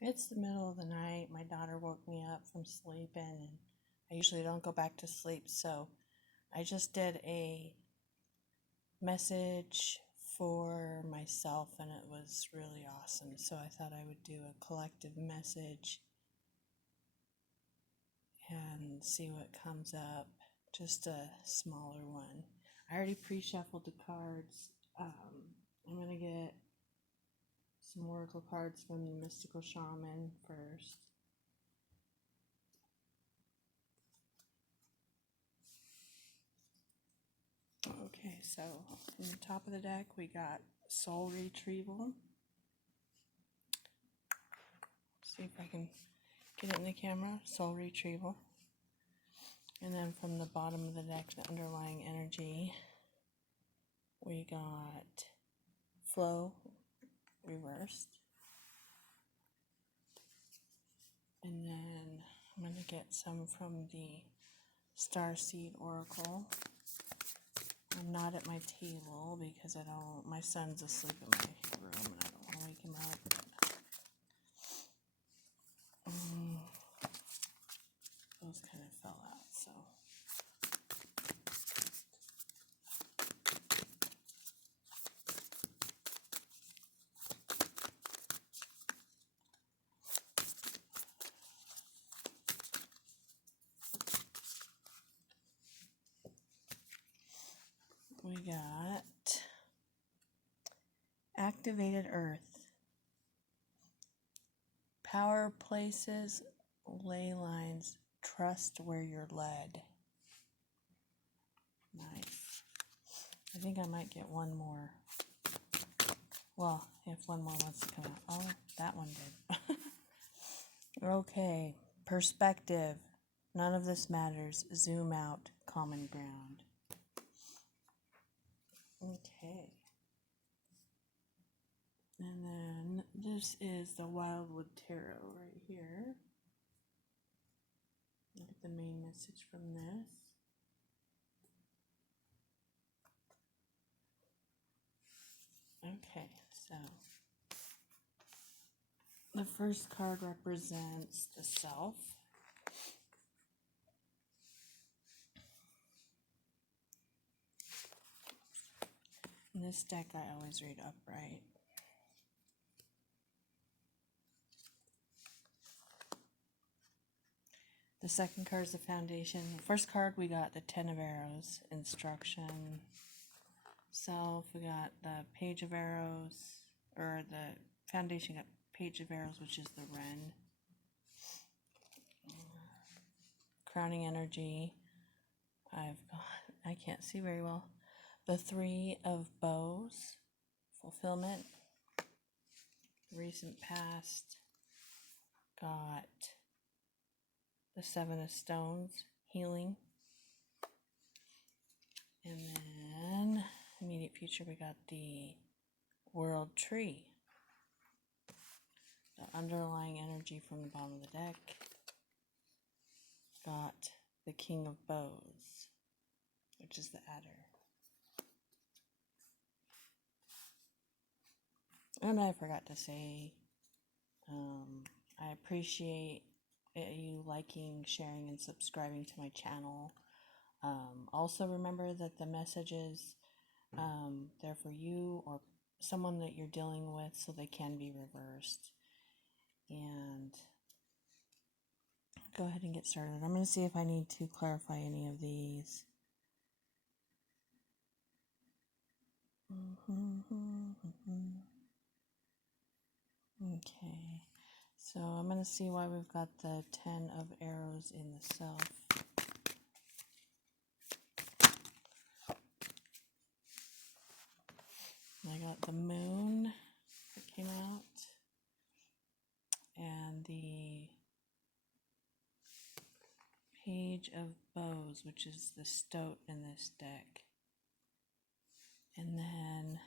It's the middle of the night. My daughter woke me up from sleeping, and I usually don't go back to sleep, so I just did a message for myself, and it was really awesome. So I thought I would do a collective message and see what comes up. Just a smaller one. I already pre-shuffled the cards. I'm going to get some oracle cards from the mystical shaman first. Okay, so from the top of the deck we got Soul Retrieval. See if I can get it in the camera. Soul Retrieval. And then from the bottom of the deck, the underlying energy, we got Flow reversed. And then I'm going to get some from the Starseed Oracle. I'm not at my table because my son's asleep in my room and I don't want to wake him up. Those kind of fell out, so. We got Activated Earth. Power places, ley lines, trust where you're led. Nice. I think I might get one more. Well, if one more wants to come out. Oh, that one did. Okay. Perspective. None of this matters. Zoom out. Common ground. Okay. And then this is the Wildwood Tarot right here. Look at the main message from this. Okay, so the first card represents the self. In this deck, I always read upright. The second card is the foundation. The first card, we got the Ten of Arrows, instruction, self. We got the Page of Arrows, or the foundation got Page of Arrows, which is the Wren. Crowning energy. I can't see very well. The Three of Bows, fulfillment. The recent past got the Seven of Stones, healing. And then, immediate future, we got the World Tree. The underlying energy from the bottom of the deck got the King of Bows, which is the Adder. And I forgot to say, I appreciate you liking, sharing, and subscribing to my channel. Also remember that the messages, they're for you or someone that you're dealing with, so they can be reversed. And go ahead and get started. I'm going to see if I need to clarify any of these. Okay, so I'm going to see why we've got the Ten of Arrows in the self. I got the Moon that came out, and the Page of Bows, which is the Stoat in this deck. And then,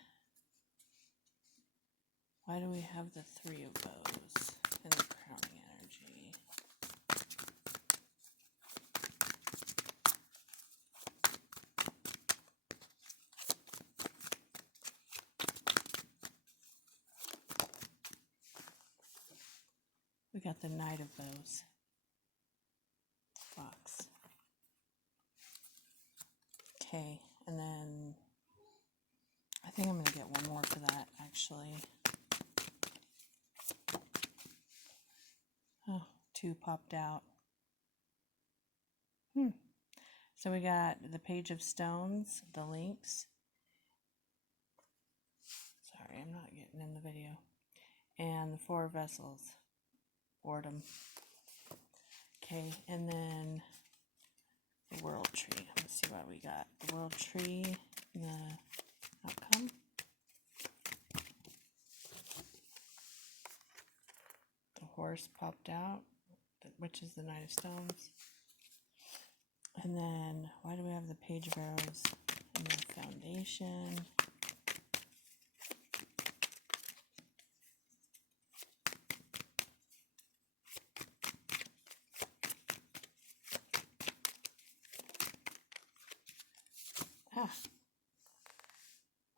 why do we have the Three of Bows in the crowning energy? We got the Knight of Bows box. Okay, and then I think I'm going to get one more for that, actually. Oh, two popped out. So we got the Page of Stones, the links. Sorry, I'm not getting in the video. And the Four Vessels. Boredom. Okay, and then the World Tree. Let's see what we got. The World Tree, the outcome. The Horse popped out, which is the Knight of Stones. And then, why do we have the Page of Arrows and the Foundation?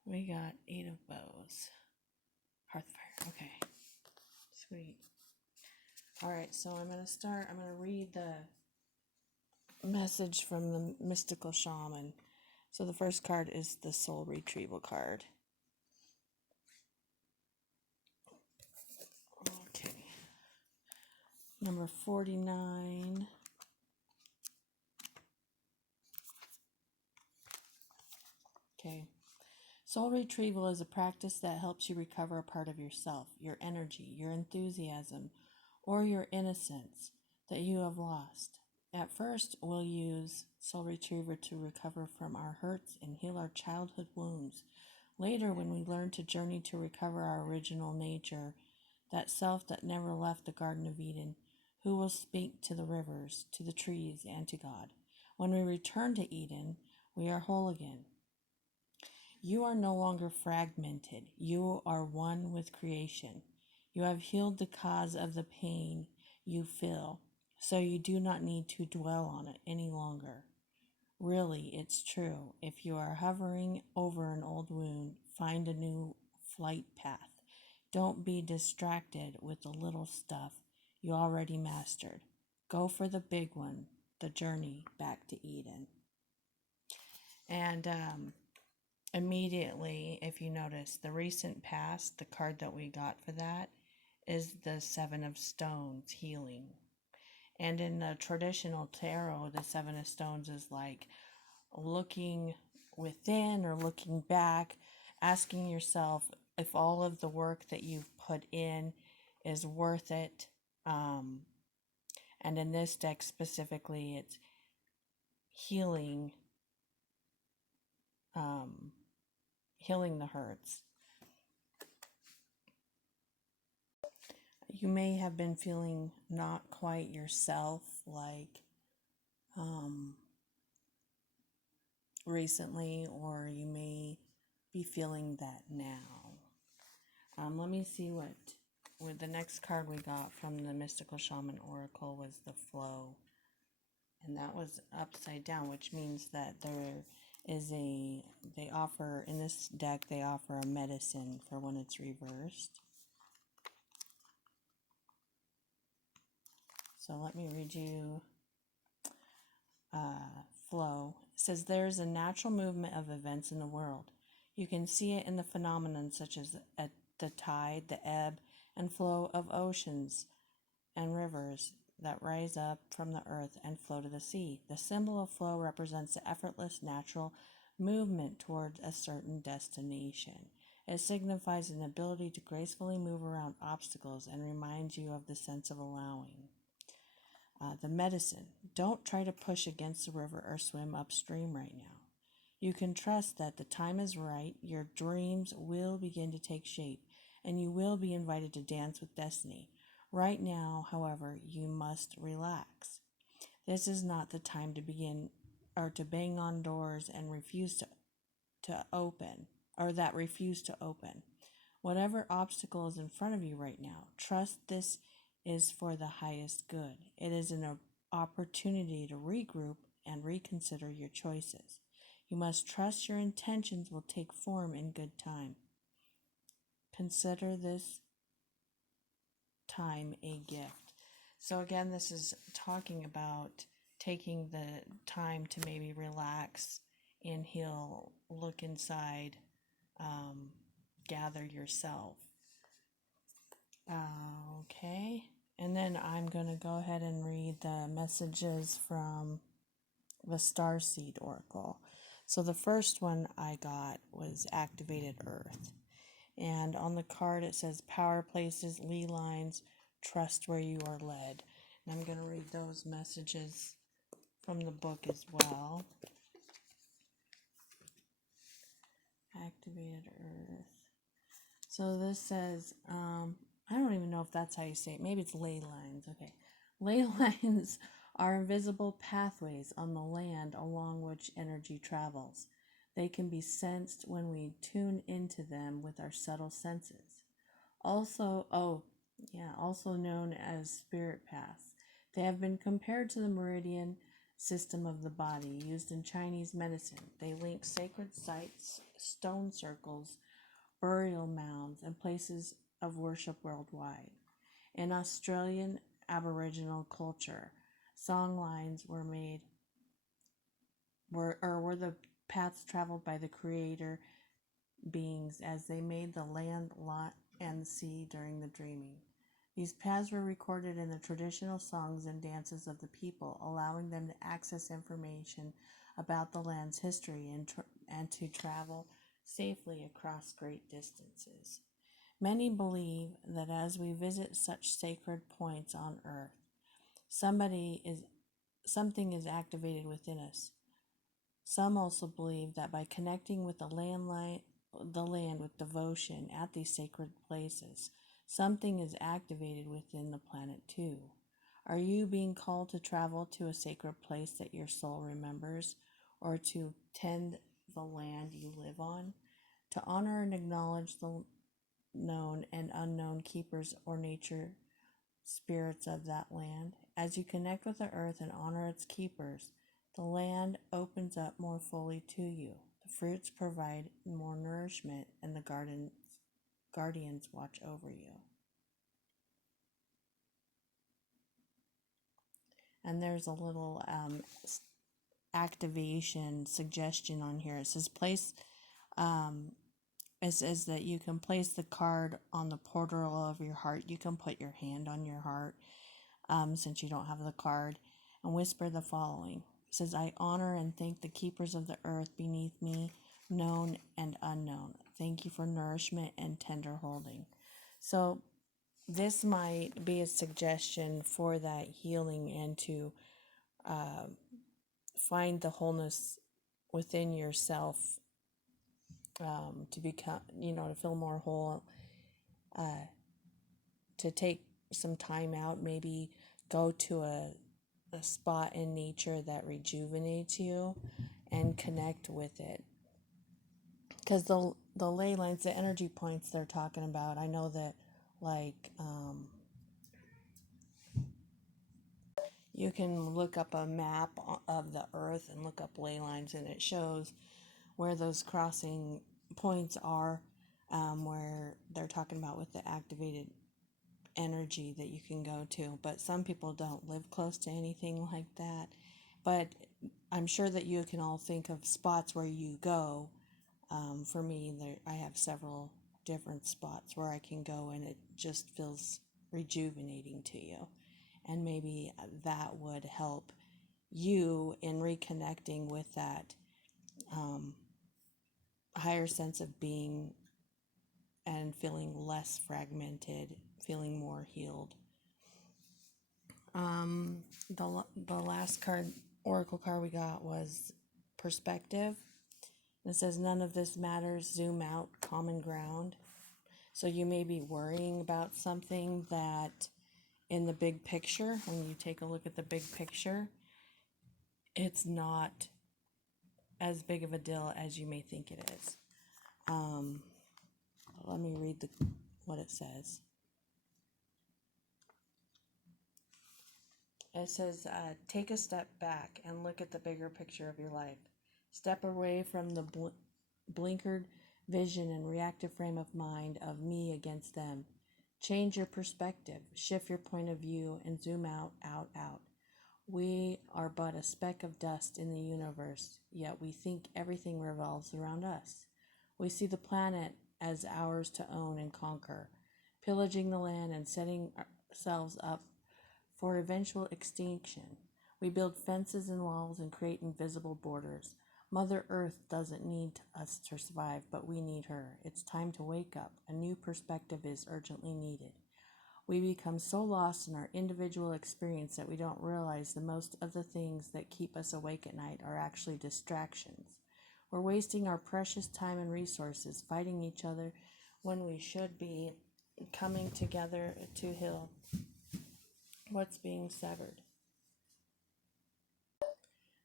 We got Eight of Bows. Hearthfire. Okay. Sweet. Alright, so I'm going to read the message from the Mystical Shaman. So the first card is the Soul Retrieval card. Okay. Number 49. Okay. Soul retrieval is a practice that helps you recover a part of yourself, your energy, your enthusiasm, or your innocence that you have lost. At first, we'll use Soul Retriever to recover from our hurts and heal our childhood wounds. Later, when we learn to journey to recover our original nature, that self that never left the Garden of Eden, who will speak to the rivers, to the trees, and to God. When we return to Eden, we are whole again. You are no longer fragmented. You are one with creation. You have healed the cause of the pain you feel, so you do not need to dwell on it any longer. Really, it's true. If you are hovering over an old wound, find a new flight path. Don't be distracted with the little stuff you already mastered. Go for the big one, the journey back to Eden. And immediately, if you notice, the recent past, the card that we got for that is the Seven of Stones, healing. And in the traditional tarot, the Seven of Stones is like looking within or looking back, asking yourself if all of the work that you've put in is worth it. And in this deck specifically, it's healing the hurts. You may have been feeling not quite yourself, like recently, or you may be feeling that now. Let me see what the next card we got from the Mystical Shaman Oracle was the Flow, and that was upside down, which means that there is they offer, in this deck, they offer a medicine for when it's reversed. So let me read you Flow. It says, there's a natural movement of events in the world. You can see it in the phenomenon such as the tide, the ebb and flow of oceans and rivers that rise up from the earth and flow to the sea. The symbol of flow represents the effortless natural movement toward a certain destination. It signifies an ability to gracefully move around obstacles and reminds you of the sense of allowing. The medicine. Don't try to push against the river or swim upstream right now. You can trust that the time is right, your dreams will begin to take shape, and you will be invited to dance with destiny. Right now, however, you must relax. This is not the time to begin or to bang on doors and refuse to open, or that refuse to open. Whatever obstacle is in front of you right now, trust this is for the highest good. It is an opportunity to regroup and reconsider your choices. You must trust your intentions will take form in good time. Consider this time a gift. So again, this is talking about taking the time to maybe relax, inhale, look inside, um, gather yourself. Okay. And then I'm going to go ahead and read the messages from the Starseed Oracle. So the first one I got was Activated Earth. And on the card it says power places, lee lines, trust where you are led. And I'm going to read those messages from the book as well. Activated Earth. So this says, I don't even know if that's how you say it. Maybe it's ley lines. Okay. Ley lines are invisible pathways on the land along which energy travels. They can be sensed when we tune into them with our subtle senses. Also known as spirit paths. They have been compared to the meridian system of the body used in Chinese medicine. They link sacred sites, stone circles, burial mounds, and places of worship worldwide. In Australian Aboriginal culture, song lines were the paths traveled by the creator beings as they made the land, lot, and the sea during the dreaming. These paths were recorded in the traditional songs and dances of the people, allowing them to access information about the land's history and to travel safely across great distances. Many believe that as we visit such sacred points on earth, something is activated within us. Some also believe that by connecting with the land with devotion at these sacred places, something is activated within the planet too. Are you being called to travel to a sacred place that your soul remembers, or to tend the land you live on? To honor and acknowledge the known and unknown keepers or nature spirits of that land. As you connect with the earth and honor its keepers, the land opens up more fully to you. The fruits provide more nourishment, and the guardians watch over you. And there's a little activation suggestion on here. It says it says that you can place the card on the portal of your heart. You can put your hand on your heart since you don't have the card, and whisper the following. It says, I honor and thank the keepers of the earth beneath me, known and unknown. Thank you for nourishment and tender holding. So this might be a suggestion for that healing and to find the wholeness within yourself, to become, to feel more whole, to take some time out, maybe go to a spot in nature that rejuvenates you and connect with it. Because the ley lines, the energy points they're talking about, I know that you can look up a map of the earth and look up ley lines, and it shows where those crossing points are, where they're talking about with the activated energy that you can go to. But some people don't live close to anything like that. But I'm sure that you can all think of spots where you go. For me, I have several different spots where I can go, and it just feels rejuvenating to you. And maybe that would help you in reconnecting with that higher sense of being and feeling less fragmented, feeling more healed. The last oracle card we got was Perspective. It says, none of this matters, zoom out, common ground. So you may be worrying about something that in the big picture, when you take a look at the big picture, it's not as big of a deal as you may think it is. Let me read what it says. It says, take a step back and look at the bigger picture of your life. Step away from the blinkered vision and reactive frame of mind of me against them. Change your perspective, shift your point of view, and zoom out, out, out. We are but a speck of dust in the universe, yet we think everything revolves around us. We see the planet as ours to own and conquer, pillaging the land and setting ourselves up for eventual extinction. We build fences and walls and create invisible borders. Mother Earth doesn't need us to survive, but we need her. It's time to wake up. A new perspective is urgently needed. We become so lost in our individual experience that we don't realize that most of the things that keep us awake at night are actually distractions. We're wasting our precious time and resources fighting each other when we should be coming together to heal what's being severed.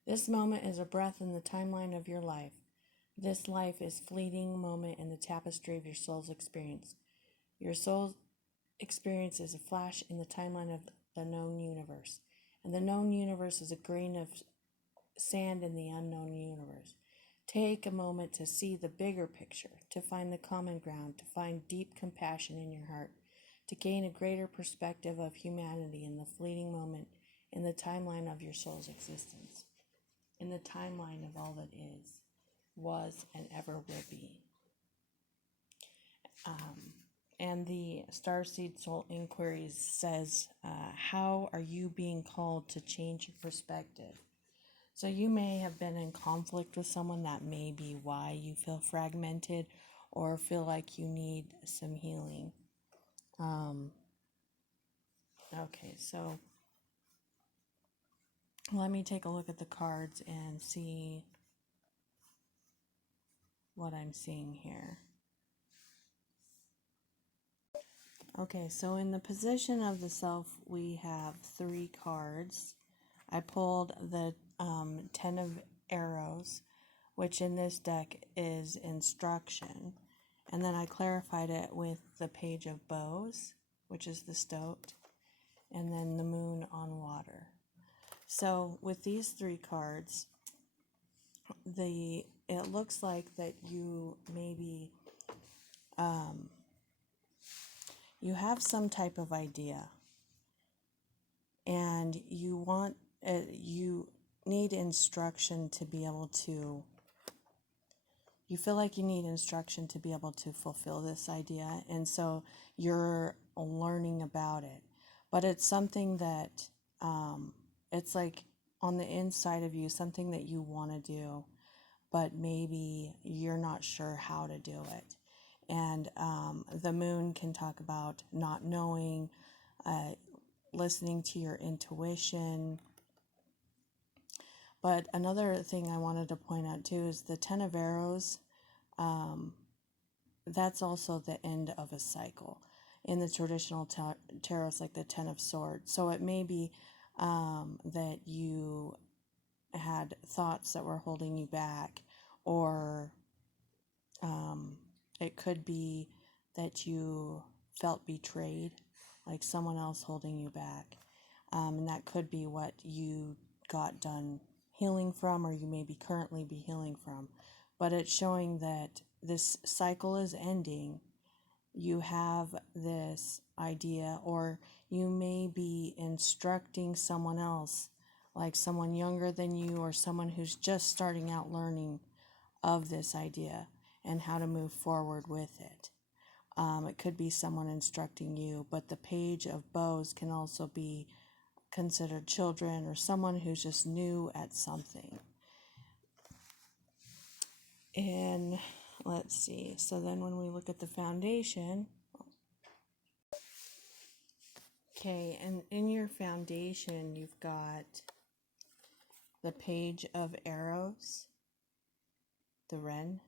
This moment is a breath in the timeline of your life. This life is a fleeting moment in the tapestry of your soul's experience. Your soul's experience is a flash in the timeline of the known universe, and the known universe is a grain of sand in the unknown universe. Take a moment to see the bigger picture, to find the common ground, to find deep compassion in your heart, to gain a greater perspective of humanity in the fleeting moment in the timeline of your soul's existence, in the timeline of all that is, was, and ever will be. And the Starseed Soul Inquiries says, how are you being called to change your perspective? So you may have been in conflict with someone. That may be why you feel fragmented or feel like you need some healing. Okay, so let me take a look at the cards and see what I'm seeing here. Okay, so in the position of the self, we have 3 cards. I pulled the 10 of Arrows, which in this deck is instruction. And then I clarified it with the Page of Bows, which is the Stoat, and then the Moon on Water. So with these 3 cards, it looks like that you maybe you have some type of idea, and you need instruction to be able to. You feel like you need instruction to be able to fulfill this idea, and so you're learning about it. But it's something that it's like on the inside of you, something that you want to do, but maybe you're not sure how to do it. And the moon can talk about not knowing, listening to your intuition. But another thing I wanted to point out too is the 10 of Arrows. That's also the end of a cycle. In the traditional tarot, it's like the 10 of Swords. So it may be that you had thoughts that were holding you back, or it could be that you felt betrayed, like someone else holding you back. And that could be what you got done healing from, or you may be currently be healing from. But it's showing that this cycle is ending. You have this idea, or you may be instructing someone else, like someone younger than you, or someone who's just starting out learning of this idea and how to move forward with it. It could be someone instructing you, but the Page of Bows can also be considered children or someone who's just new at something. And let's see, so then when we look at the foundation, okay, and in your foundation you've got the Page of Arrows, the Wren,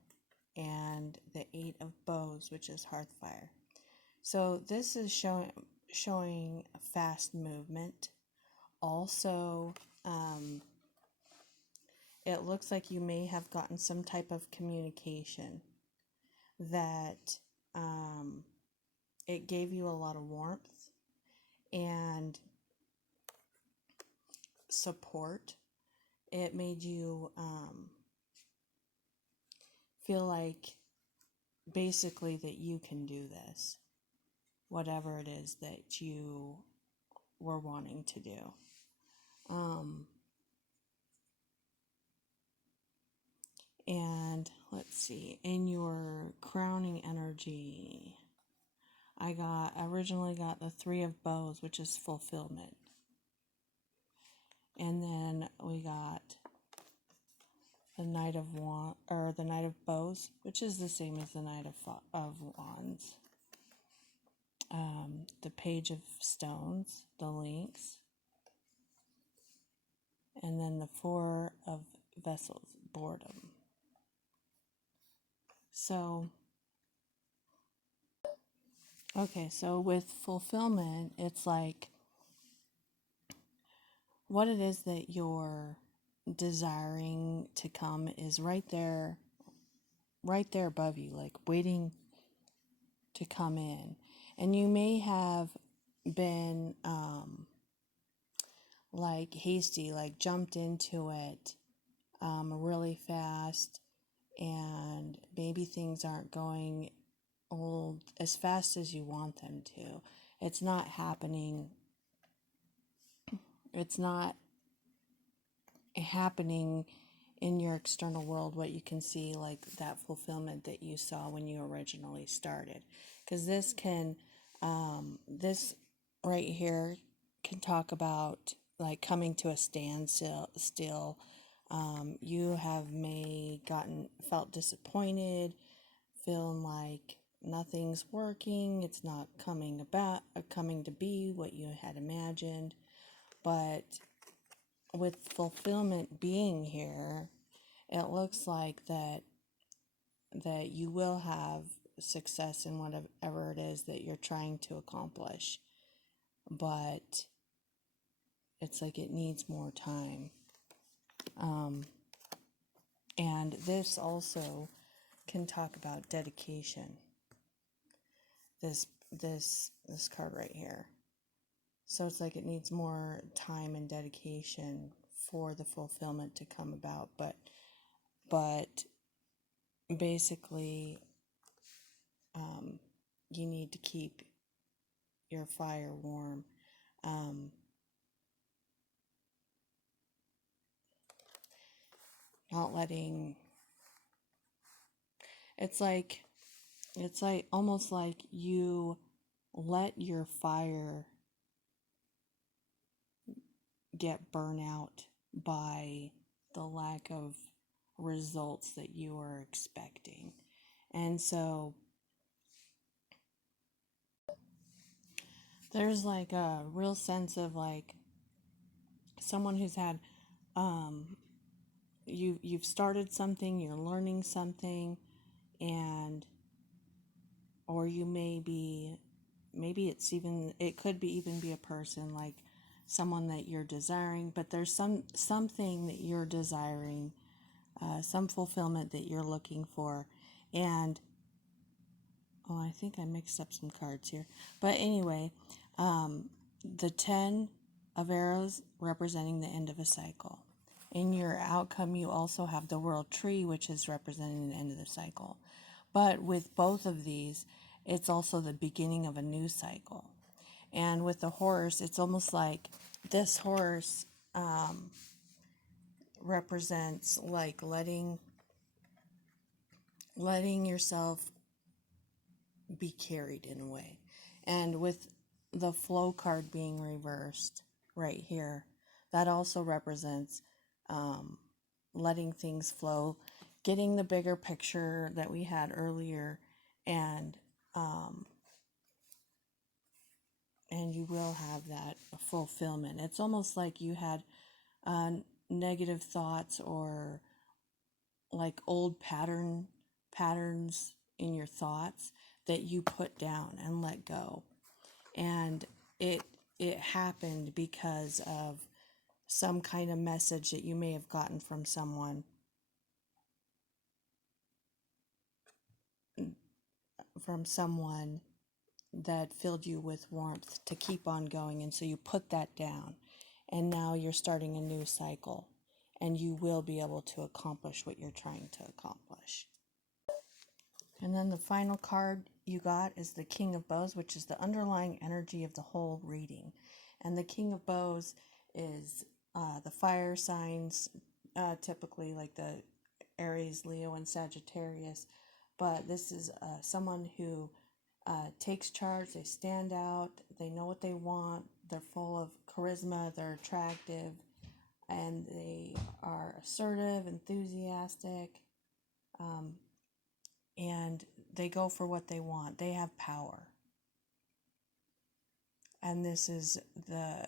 and the 8 of Bows, which is Hearthfire. So this is showing fast movement. Also, it looks like you may have gotten some type of communication that it gave you a lot of warmth and support. It made you feel like basically that you can do this. whatever it is that you were wanting to do. And let's see, in your crowning energy, I originally got the Three of Bows, which is fulfillment. And then we got the Knight of the Knight of Bows, which is the same as the Knight of Wands. The Page of Stones, the Links, and then the Four of Vessels, boredom. So, okay, so with fulfillment, it's like what it is that you're desiring to come is right there above you, like waiting to come in. And you may have been like hasty, like jumped into it really fast, and maybe things aren't going as fast as you want them to. It's not happening. It's not happening in your external world, what you can see, like that fulfillment that you saw when you originally started. Because this right here can talk about like coming to a standstill. You have felt disappointed, feeling like nothing's working, it's not coming to be what you had imagined. But with fulfillment being here, it looks like that you will have success in whatever it is that you're trying to accomplish. But it's like it needs more time. And this also can talk about dedication. This card right here. So it's like it needs more time and dedication for the fulfillment to come about. But basically, you need to keep your fire warm. Not letting. It's like almost like you let your fire get burnt out by the lack of results that you were expecting. And so there's like a real sense of like someone who's had you've started something, you're learning something, or you maybe it could be even be a person, like someone that you're desiring, but there's something that you're desiring, some fulfillment that you're looking for. And I think I mixed up some cards here, but anyway, the 10 of arrows representing the end of a cycle. In your outcome, you also have the world tree, which is representing the end of the cycle. But with both of these, it's also the beginning of a new cycle. And with the horse, it's almost like this horse represents like letting yourself be carried in a way. And with the flow card being reversed right here, that also represents letting things flow, getting the bigger picture that we had earlier, and you will have that fulfillment. It's almost like you had negative thoughts or like old patterns in your thoughts that you put down and let go. And it happened because of some kind of message that you may have gotten from someone that filled you with warmth to keep on going. And so you put that down, and now you're starting a new cycle, and you will be able to accomplish what you're trying to accomplish. And then the final card you got is the King of Bows, which is the underlying energy of the whole reading. And the King of Bows is the fire signs, typically like the Aries, Leo, and Sagittarius. But this is someone who takes charge, they stand out, they know what they want, they're full of charisma, they're attractive, and they are assertive, enthusiastic, and they go for what they want. They have power. And this is the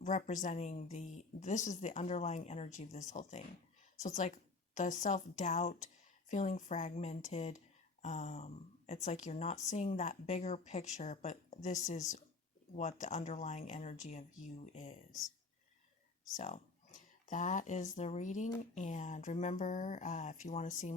this is the underlying energy of this whole thing. So it's like the self-doubt, feeling fragmented. It's like you're not seeing that bigger picture, but this is what the underlying energy of you is. So that is the reading. And remember, if you want to see